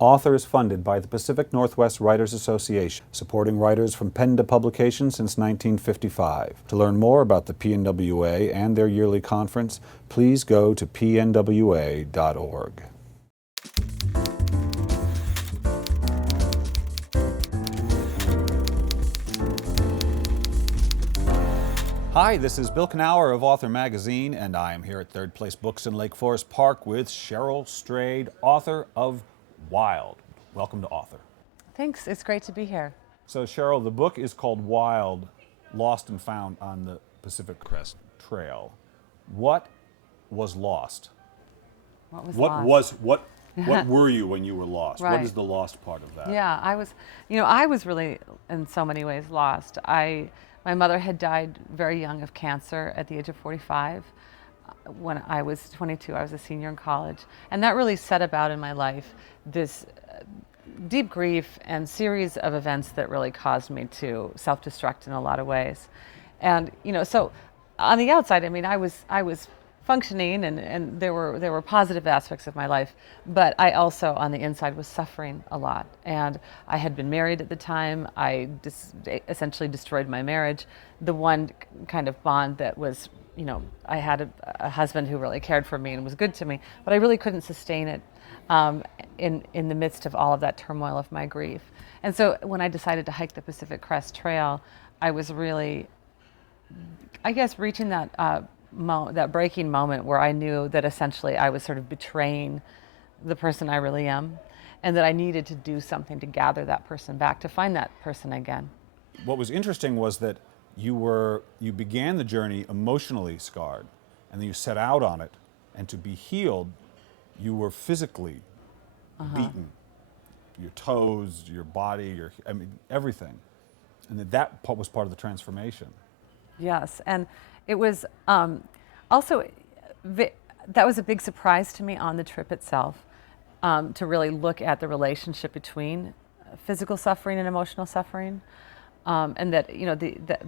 Author is funded by the Pacific Northwest Writers Association, supporting writers from pen to publication since 1955. To learn more about the PNWA and their yearly conference, please go to pnwa.org. Hi, this is Bill Kenower of Author Magazine, and I am here at Third Place Books in Lake Forest Park with Cheryl Strayed, author of Wild. Welcome to Author. Thanks, it's great to be here. So Cheryl, the book is called Wild, Lost and Found on the Pacific Crest Trail. What was lost? What was lost? What were you when you were lost? Right. What is the lost part of that? Yeah, I was really in so many ways lost. My mother had died very young of cancer at the age of 45. When I was 22, I was a senior in college. And that really set about in my life this deep grief and series of events that really caused me to self-destruct in a lot of ways. And, so on the outside, I was functioning and there were positive aspects of my life, but I also on the inside was suffering a lot. And I had been married at the time. I essentially destroyed my marriage. The one kind of bond that was, I had a husband who really cared for me and was good to me, but I really couldn't sustain it in the midst of all of that turmoil of my grief. And so when I decided to hike the Pacific Crest Trail, I was really, I guess, reaching that that breaking moment where I knew that essentially I was sort of betraying the person I really am, and that I needed to do something to gather that person back, to find that person again. What was interesting was that you began the journey emotionally scarred, and then you set out on it, and to be healed, you were physically beaten. Your toes, your body, everything. And that was part of the transformation. Yes, and it was also, that was a big surprise to me on the trip itself, to really look at the relationship between physical suffering and emotional suffering. And that,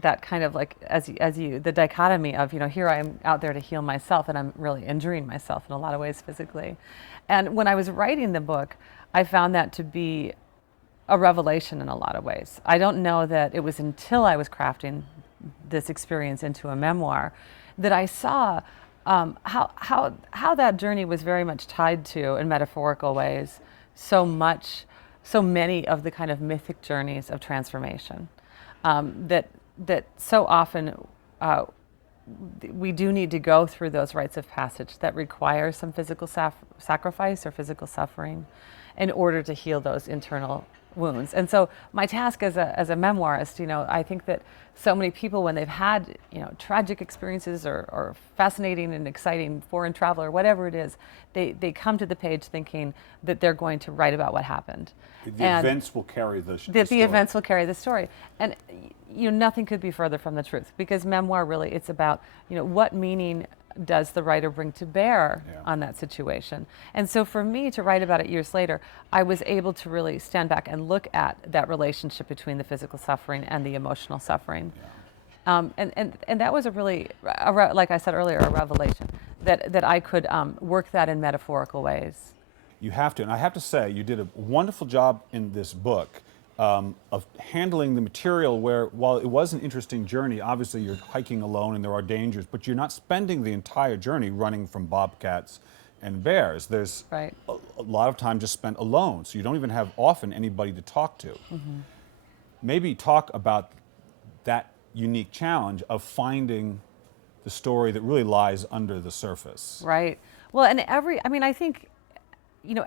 that kind of like, the dichotomy of, here I am out there to heal myself and I'm really injuring myself in a lot of ways physically. And when I was writing the book, I found that to be a revelation in a lot of ways. I don't know that it was until I was crafting this experience into a memoir that I saw how that journey was very much tied to, in metaphorical ways, so many of the kind of mythic journeys of transformation. That so often we do need to go through those rites of passage that require some physical sacrifice or physical suffering in order to heal those internal wounds. And so my task as a memoirist, I think that so many people, when they've had, tragic experiences or fascinating and exciting foreign travel or whatever it is, they come to the page thinking that they're going to write about what happened. The events will carry the story. The events will carry the story. And nothing could be further from the truth, because memoir really, it's about, what meaning does the writer bring to bear on that situation. And so for me to write about it years later, I was able to really stand back and look at that relationship between the physical suffering and the emotional suffering. And that was a really, like I said earlier, a revelation that I could work that in metaphorical ways. You have to, and I have to say, you did a wonderful job in this book of handling the material where, while it was an interesting journey, obviously you're hiking alone and there are dangers, but you're not spending the entire journey running from bobcats and bears. There's a lot of time just spent alone, so you don't even have often anybody to talk to. Maybe talk about that unique challenge of finding the story that really lies under the surface. Right. Well, and I think,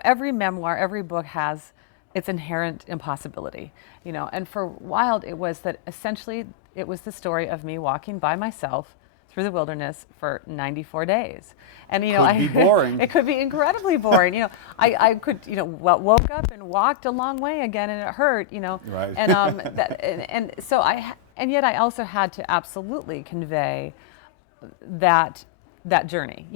every memoir, every book has its inherent impossibility, and for Wild, it was that essentially it was the story of me walking by myself through the wilderness for 94 days. And, could be boring. It could be incredibly boring. I could, woke up and walked a long way again and it hurt, Right. And so and yet I also had to absolutely convey that journey.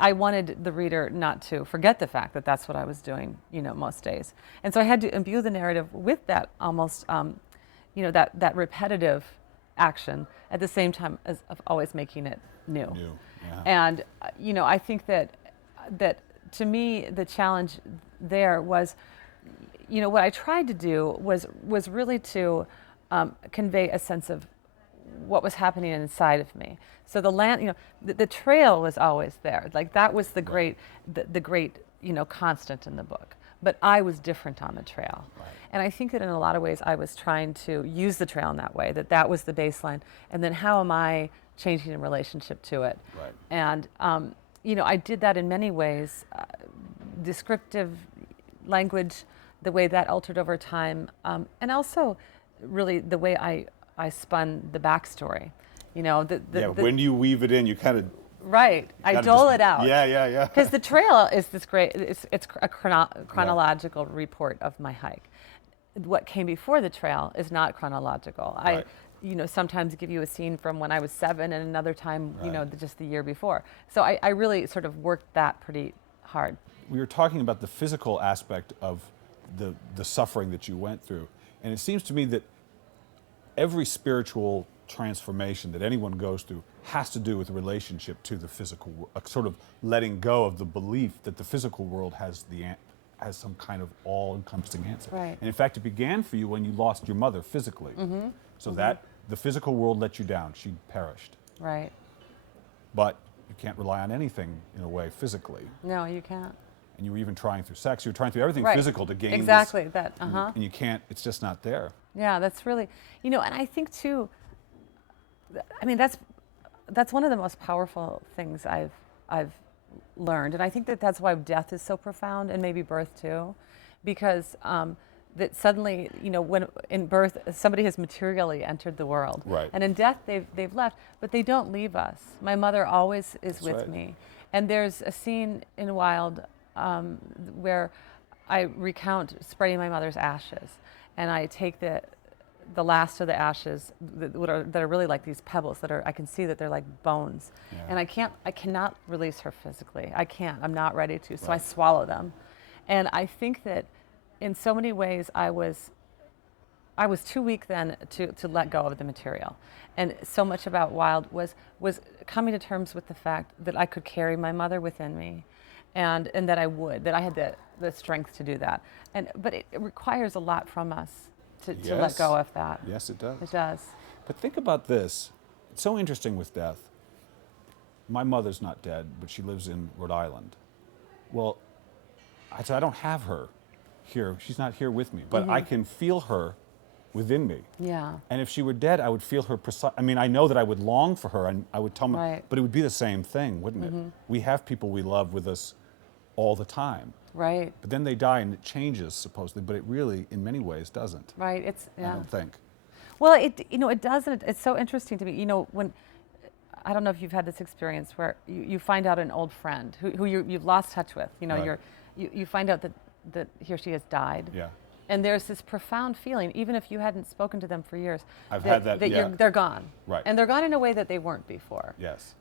I wanted the reader not to forget the fact that that's what I was doing, most days. And so I had to imbue the narrative with that almost, that repetitive action at the same time as of always making it new. And, I think that to me, the challenge there was what I tried to do was really to convey a sense of what was happening inside of me. So the land, the trail was always there. Like that was the great, the great, constant in the book. But I was different on the trail. Right. And I think that in a lot of ways I was trying to use the trail in that way, that was the baseline. And then how am I changing in relationship to it? Right. And, I did that in many ways. Descriptive language, the way that altered over time, and also really the way I spun the backstory. When you weave it in, you kind of right. I dole it out. Yeah. Because the trail is this great. It's a chronological report of my hike. What came before the trail is not chronological. Right. I sometimes give you a scene from when I was 7, and another time, just the year before. So I really sort of worked that pretty hard. We were talking about the physical aspect of the suffering that you went through, and it seems to me that every spiritual transformation that anyone goes through has to do with relationship to the physical world, a sort of letting go of the belief that the physical world has some kind of all-encompassing answer. Right. And in fact, it began for you when you lost your mother physically. So that the physical world let you down. She perished. Right. But you can't rely on anything in a way physically. No, you can't. And you were even trying through sex. You were trying through everything Right. physical to gain exactly this, that. and you can't. It's just not there. Yeah, that's really, and I think too. I mean, that's one of the most powerful things I've learned, and I think that's why death is so profound, and maybe birth too, because that suddenly, when in birth somebody has materially entered the world, Right. and in death they've left, but they don't leave us. My mother always is That's with right. me, and there's a scene in Wild where I recount spreading my mother's ashes, and I take the last of the ashes that are really like these pebbles I can see that they're like bones, Yeah. and I cannot release her physically. I can't. I'm not ready to. So I Right. swallow them, and I think that in so many ways I was too weak then to let go of the material, and so much about Wild was coming to terms with the fact that I could carry my mother within me, and that I had the strength to do that, but it requires a lot from us to let Yes. go of that. Yes, it does. It does. But think about this. It's so interesting with death. My mother's not dead, but she lives in Rhode Island. Well, I said, I don't have her here. She's not here with me, but I can feel her within me. Yeah. And if she were dead, I would feel her I mean, I know that I would long for her, and I would tell me, Right. but it would be the same thing, wouldn't it? We have people we love with us all the time. Right. But then they die and it changes, supposedly, but it really, in many ways, doesn't. Right. I don't think. Well, it doesn't. It's so interesting to me. When I don't know if you've had this experience where you find out an old friend who you've lost touch with. Right. You find out that he or she has died. Yeah. And there's this profound feeling, even if you hadn't spoken to them for years. I've had that, yeah. They're gone. Right. And they're gone in a way that they weren't before. Yes.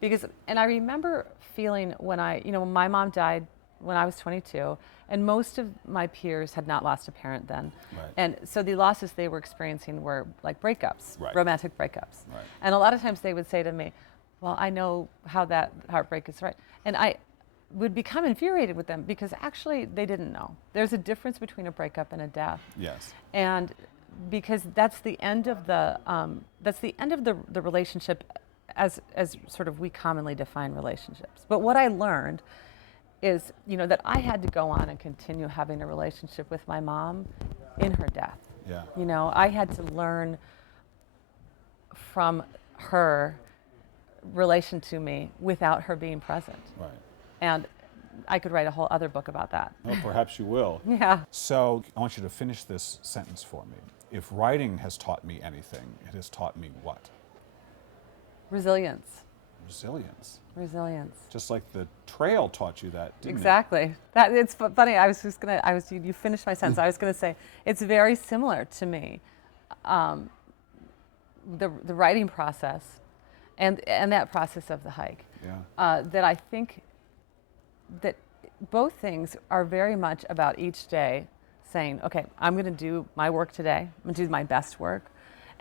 And I remember feeling when my mom died when I was 22, and most of my peers had not lost a parent then. Right. And so the losses they were experiencing were like breakups, Right. romantic breakups. Right. And a lot of times they would say to me, well, I know how that heartbreak is right. And I would become infuriated with them because actually they didn't know. There's a difference between a breakup and a death. Yes. And because that's the end of the relationship as sort of we commonly define relationships. But what I learned is, that I had to go on and continue having a relationship with my mom in her death. Yeah. I had to learn from her relation to me without her being present. Right. And I could write a whole other book about that. Well, perhaps you will. Yeah. So I want you to finish this sentence for me. If writing has taught me anything, it has taught me what? Resilience. Resilience. Resilience. Just like the trail taught you that, didn't Exactly. That it's funny. You finished my sentence. I was gonna say it's very similar to me. The writing process, and that process of the hike. Yeah. That I think that both things are very much about each day saying, okay, I'm going to do my work today. I'm going to do my best work.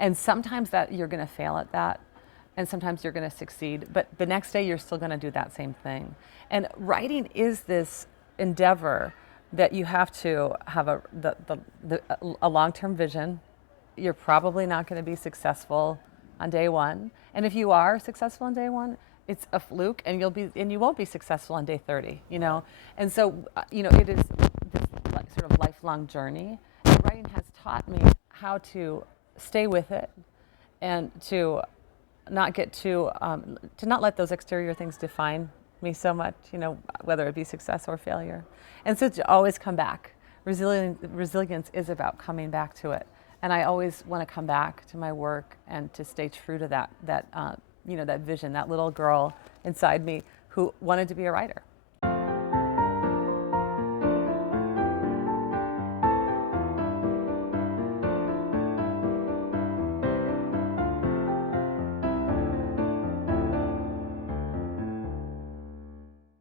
And sometimes that you're going to fail at that. And sometimes you're going to succeed. But the next day you're still going to do that same thing. And writing is this endeavor that you have to have a long-term vision. You're probably not going to be successful on day one, and if you are successful on day one, it's a fluke, and you won't be successful on day 30. And so it is this sort of lifelong journey. And writing has taught me how to stay with it, and to not get to not let those exterior things define me so much. Whether it be success or failure, and so to always come back. Resilience is about coming back to it. And I always want to come back to my work and to stay true to that vision, that little girl inside me who wanted to be a writer.